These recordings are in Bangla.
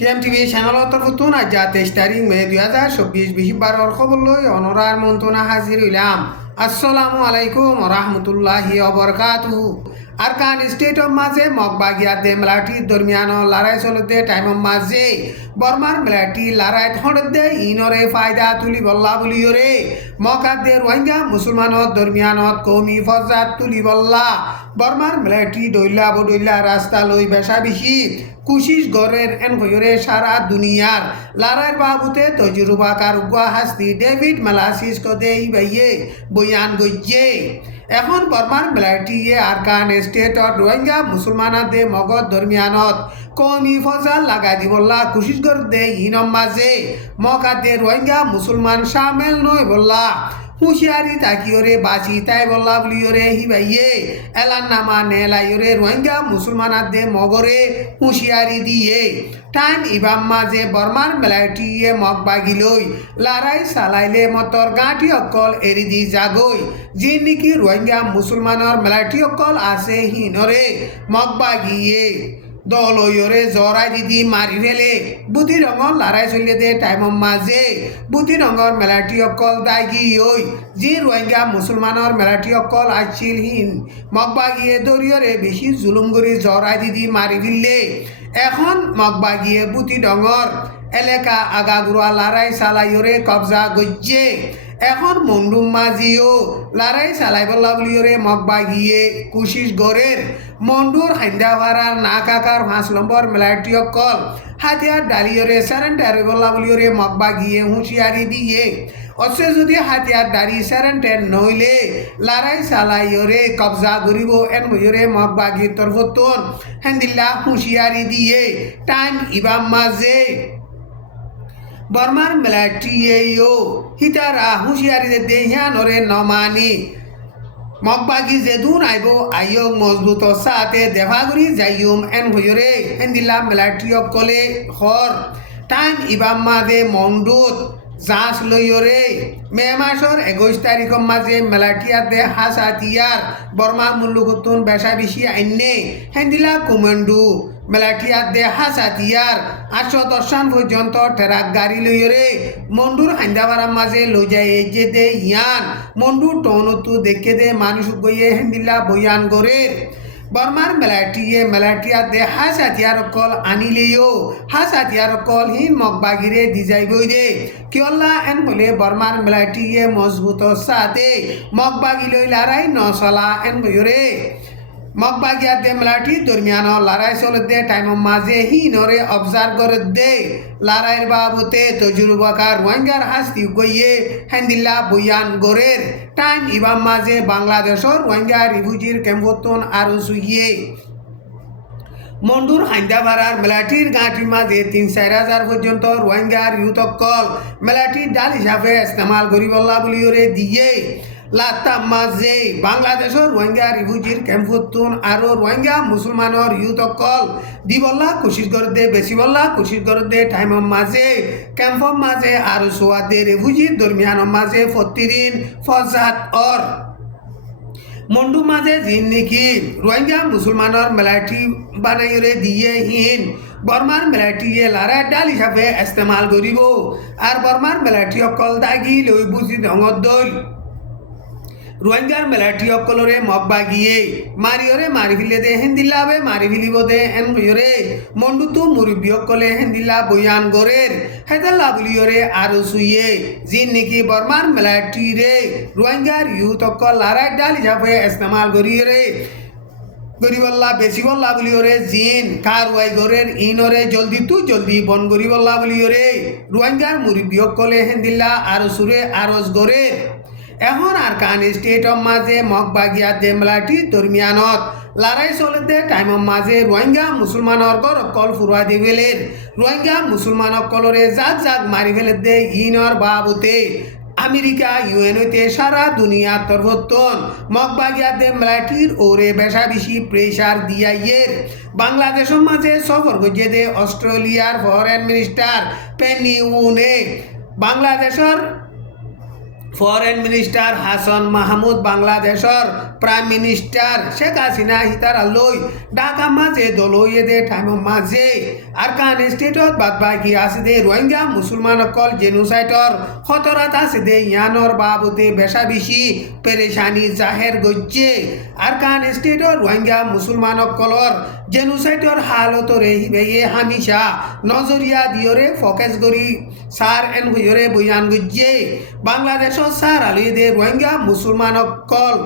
টিএমটিভি চ্যানেলত তরফতুন আজ 23 তারিখ মে 2024 বৃহস্পতিবার খবর লই অনরার মন্ত্রণা হাজির হইলাম। আসসালামু আলাইকুম রহমতুল্লাহি ওবরকাতুহু। আরকান স্টেটর মাঝে মগবাগিয়াতে মেলাটি দরমিয়ান লড়াই চলতে টাইম মাঝে বর্মার মেলাটি লড়াই হড়দে ইনরে ফায়দা তুলি বল্লা বলিওরে মকাদে রোহিঙ্গা মুসলমানত দরমিয়ানত কৌমি ফজাত তুলি বল্লা বর্মার মেলাটি দৈলা বদৈলা রাস্তা লই বেশা বেশি কুশিস গড়ের এন ভয়রে সারা দুনিয়ার লড়াইয়ের বাবুতে তজুরবাকার উগুয়া হাস্তি ডেভিড মালাসিস কদে ইবাইয়ে বয়ান গজ্জে এখন বর্মার মেলাটিয়ে আরকান স্টেটত রোহিঙ্গা মুসলমানাদে মগদ দরমিয়ানত কৌমি ফজাল লাগাই দিবল্লা কুশিস গড় দে ইনম মাঝে মকাতে রোহিঙ্গা মুসলমান শামেল নয় বললা হুঁশিয়ারি তাকিওরে বাঁচি তাই বল্লা বলিওরে হিবাইয়ে এলান নামা নেলাইরে রোহিঙ্গা মুসলমানাদে মগরে হুঁশিয়ারি দিয়ে টাইম ইবাম মাঝে বর্মার মেলাটিয়ে মগ বাগিলই লড়াই চালাইলে মতর গাঁঠি অকল এরি দি যাগই যি নেকি রোহিঙ্গা মুসলমানের মেলাটি অকল আছে হিনরে মগ বাগিয়ে দলয়রে জরাই দিদি মারি ফেলে বুদ্ধি রঙর লড়াই চলিয়ে দে টাইম মাঝে বুদ্ধি রঙর মেলাটি অকল দাগি ওই যি রোহিঙ্গা মুসলমানের মেলাটি অকল আছিল হিন মগবাগিয়ে দরিয়রে বেশি জুলুম করে জরাই দিদি মারি ফেললে এখন মগবাগিয়ে বুদ্ধি রঙর এলাকা আগাগুড়া লড়াই চালাইরে কবজা গজ্জে এখন মন্ডুম মাঝিও লড়াই চালাইবল্লা বলিওরে মগবাগিয়ে কুশিস গড়ের মন্ডুর হাইন্দাভাড়ার না কাকার 5 নম্বর মেলাটি অকল হাতিয়ার ডালিওরে সারেন্টার বল্লা বলিওরে মগবাগিয়ে হুঁশিয়ারি দিয়ে অসে যদি হাতিয়ার ডালি সারেন্টার নইলে লড়াই চালাইরে কবজা করিব এন বইরে মগবাগি তরফতন হেন্দিল্লা হুঁশিয়ারি দিয়ে টাইম ইবাম মাঝে বর্মার মেলাটিয়েও হিতারা হুঁশিয়ারি দে হিয়ানরে নমানি মগবাগি যেদুন আইব আইয়ক মজবুত সাথে দেভাগুড়ি যাইম এন হইরে হেন্দিল্লা মেলাটি অকলে হর টাইম ইবাম মাদে মন্ডুত যাচ লইরে মে মাসর 21 তারিখের মাঝে মেলাটিয়াতে হাসাতিয়ার বর্মা মুল্লুকুতুন বেশা বেশি আইনে হেন্দিলা কুমেন্ডু মেলাটিয়াতে হাসাতিয়ার 810 পর্যন্ত ট্রাক গাড়ি লইরে মন্ডুর হাইন্দাবাড়ার মাঝে লই যায় যেতে ইয়ান মন্ডুর টনতু দেখে দে মানুষ গইয়ে হেন্দিলা বয়ান করে বর্মার মেলাটিয়াতে হাসাতিয়ার কল আনিলেও হাসাতিয়ার কল হিন মগবাগিরে দি যাইবই দে কিয়ল্লা এন বলে বর্মার মেলাটিয়ে মজবুত সাথে মগবাগি লই লড়াই নচলা এন বইরে মগবাগিয়াতে মেলাটি দরমিয়ান লড়াই চলতে টাইম মাঝে হিনরে অবজার্ভ করে দে লড়াইয়ের বাবুতে তজুরবাকার রোহিঙ্গার হাস্তি গইয়ে হেন্দিল্লা বয়ান গড়ের টাইম ইবাম মাঝে বাংলাদেশের রোহিঙ্গা রিফিউজির ক্যাম্পতন আরো সুইয়ে মন্ডুর হাইন্দাভাড়ার মেলাটির গাঁটির মাঝে 3-4 হাজার পর্যন্ত রোহিঙ্গার ইউতকল মেলাটির ডাল হিসাবে ইস্তেমাল করিবল্লা বলিওরে দিয়ে লাতাম মাঝে বাংলাদেশের রোহিঙ্গা রিফিউজির ক্যাম্পতন আরো রোহিঙ্গা মুসলমানের ইউতকল দিবল্লা কুশিস করতে বেশি বল্লা কুশিস করতে টাইম মাঝে ক্যাম্প মাঝে আরো সোয়াদে রিফিউজির দরমিয়ান মাঝে ফতিরিন ফজাত অর মন্ডু মাঝে যিন নেকি রোহিঙ্গা মুসলমানের মেলাটি বানাইরে দিয়ে হিন বর্মার মেলাটিয়ে লড়াই ডাল হিসাবে ইস্তেমাল করিব আর বর্মার মেলাটি অকল দাগি লই বুঝি ডঙর দল রোহিঙ্গার মেলাটি অকলরে মগবাগিয়ে মারিয়রে মারি ফেলে দে হেন্দিল্লাবে মারি ফেলিব দে এন হইরে মন্ডুতু মুরব্বী অকলে হেন্দিল্লা বয়ান গড়ের হেদাল্লা বলিয়রে আরো সুইয়ে যিন নেকি বর্মার মেলাটিরে রোহিঙ্গার ইউথ অকল লড়াই ডাল হিসাবে ইস্তেমাল করিয়রে গরিবল্লা বেশি বল্লা বলিওরে জিন কার ওয়াই গরের ইনরে জলদি বন গরিবল্লা বলিওরে রোহিঙ্গার মুরব্বী অকলে হেন্দিল্লা আরো সুরে আরজ গড়ের এখন আরকান স্টেটর মাঝে মগবাগিয়াতে মেলাটি দরমিয়ানত লড়াই চলতে টাইম মাঝে রোহিঙ্গা মুসলমানের গর অকল ফুরুয়া দি ফেলের রোহিঙ্গা মুসলমান অকলরে জাগ মারি ফেলে দে ইনর বাবুতে আমেরিকা ইউএনওতে সারা দুনিয়ার তরফতন মগবাগিয়াতে মেলাটির ওরে বেশা বেশি প্রেশার দিয়াইয়ের বাংলাদেশের মাঝে সফর গজে দে অস্ট্রেলিয়ার ফরেন মিনিস্টার পেনি উনে বাংলাদেশের ফরেন মিনিস্টার হাসান মাহমুদ বাংলাদেশর প্রাইম মিনিস্টার শেখ হাসিনা হিতারা লই ঢাকা মাঝে দলইয়ে দে টাইম মাঝে আর কান স্টেটত বাদ বাকি আছে দে রোহিঙ্গা মুসলমান অকল জেনোসাইডর খতরাত আছে দে ইয়ানর বাবুতে বেশা বেশি পেরেশানি জাহের গজ্জে আর কান স্টেটর রোহিঙ্গা মুসলমান অকলর জেনোসাইডর হালতরে হিবেয়ে হামিশা নজরিয়া দিয়রে ফোকাস করি সার এন হইরে বয়ান গজ্জে বাংলাদেশ সার আলুদে রোহিঙ্গা মুসলমান অকল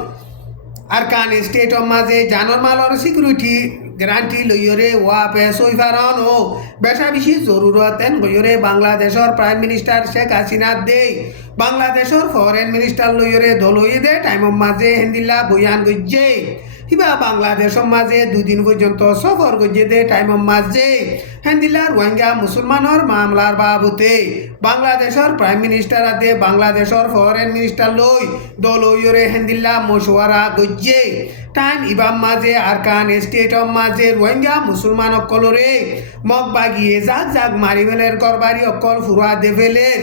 আর কান স্টেটর মাঝে জানর মালর সিকিউরিটি গ্যারান্টি লইয়রে ওয়াপে সইফারন ও বেশা বেশি জরুরত এন হইরে বাংলাদেশর প্রাইম মিনিস্টার শেখ হাসিনা দে বাংলাদেশর ফরেন মিনিস্টার লইয়রে দলইয়ে দে টাইম মাঝে হেন্দিল্লা বয়ান গজ্জে হিবা বাংলাদেশের মাঝে দুদিন পর্যন্ত সফর গজ্জে দে টাইম মাঝে হেন্দিল্লা রোহিঙ্গা মুসলমানের মামলার বাবুতে বাংলাদেশের প্রাইম মিনিস্টার আদে বাংলাদেশের ফরেন মিনিস্টার লই দলইয়রে হেন্দিল্লা মশওয়ারা গজ্জে টাইম ইবাম মাঝে আর কান স্টেটর মাঝে রোহিঙ্গা মুসলমান অকলরে মগ বাগিয়ে জাগ জাগ মারি ফেলের করবারি অকল ফুরা দে ফেলের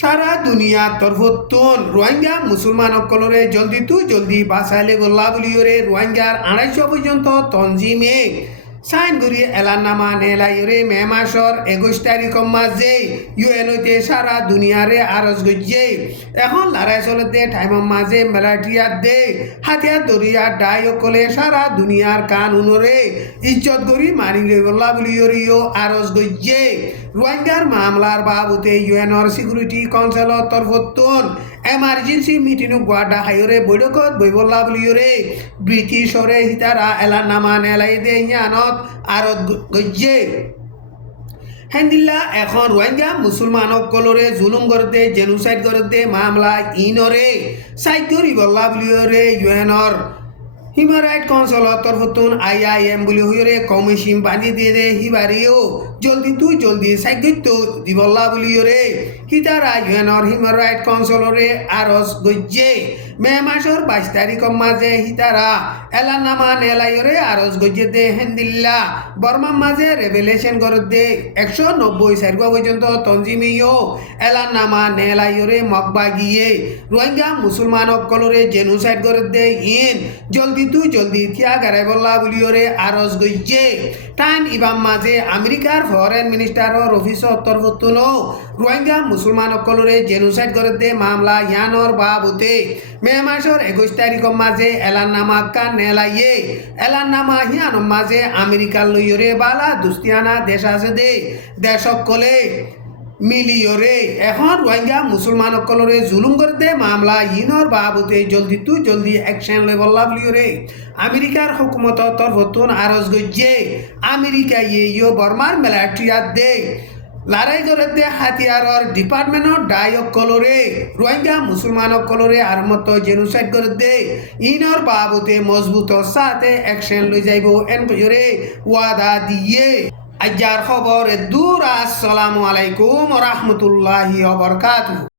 সারা দুনিয়া তরফতুন রোহিঙ্গা মুসলমান অকলরে জলদি তু জলদি বাসাইলে গোল্লা বলিওরে রোহিঙ্গার 250 পর্যন্ত তঞ্জিমে সাইন করি এলাননামা নেলাইরে মে মাসর 21 তারিখ মাঝে ইউএনওতে সারা দুনিয়ারে আরজ গজ্জে এখন লড়াই চলতে টাইম মাঝে মেলাটিয়া দে হাতিয়ার দরিয়া ডাই অকলে সারা দুনিয়ার কানুনরে ইজ্জত করি মানি গল্লা বলিওরিও আরজ গজ্জে রোহিঙ্গার মামলার বাবুতে ইউএনর সিকিউরিটি কাউন্সিলর তরফতুন এমার্জেন্সি মিটিং গুয়াডা হাইরে বৈঠকত বইবল্লা বলিওরে ব্রিটিশরে হিতারা এলাননামা নেলাই দে ইয়ানত আরত গজ্জে হেন্দিল্লা এখন রোহিঙ্গা মুসলমান অকলরে জুলুম করতে জেনোসাইড করতে মামলা ইনরে সাইকরি বল্লা বলিওরে ইউএনর হিউম্যান রাইট কাউন্সিলর তরফতুন IIM বলি হইরে কমিশন বাঁধি দিয়ে দে হিবারিও জলদি তুই জলদি সাইগিত দিবল্লা বলিওরে হিতারা ইউএনর হিউম্যান রাইট কাউন্সিলরে আরজ গজ্জে মে মাসর 22 তারিখ মাঝে হিতারা এলাননামা নেলাইরে আরজ গজ্জে দে হেন্দিল্লা বর্মা মাঝে রেভেলেশন করে দে 190 সার্গ পর্যন্ত তঞ্জিমিও এলাননামা নেলাইরে মকবা গিয়ে রোহিঙ্গা মুসলমান অকলরে জেনোসাইড করে দে ইন জলদি তুই জলদি থিয়া গারাই বল্লা বলিওরে আরজ গজ্জে টাইম ইবাম মাঝে আমেরিকার ফরেন মিনিস্টারর অফিসর তরফতুন রোহিঙ্গা মুসলমান অকলরে জেনোসাইড করে দে মামলা ইয়ানর বাবুতে মে মাসর 21 তারিখ মাঝে এলাননামা কান নেলাইয়ে এলাননামা হিয়ান মাঝে আমেরিকার লইয়রে বালা দুস্তিয়ানা দেশ আছে দে দেশকলে মিলিয়রে এখন রোহিঙ্গা মুসলমান অকলরে জুলুম করে দে মামলা ইনর বাবুতে জলদি তুই জলদি অ্যাকশন লই বল্লা বলিওরে আমেরিকার হুকুমত তরফতুন আরজ গজ্জে আমেরিকা ইয়ে বর্মার মিলিটারিয়া দে লড়াই করে দে হাতিয়ারর ডিপার্টমেন্টর ডাই অকলরে রোহিঙ্গা মুসলমান অকলরে আর মতো জেনোসাইড করে দে ইনর বাবুতে মজবুত সাথে অ্যাকশন লই যাইব এন কইরে ওয়াদা দিয়ে আজার খবর দূর আসসালামু আলাইকুম ওয়া রাহমাতুল্লাহি ওয়া বারাকাতুহু।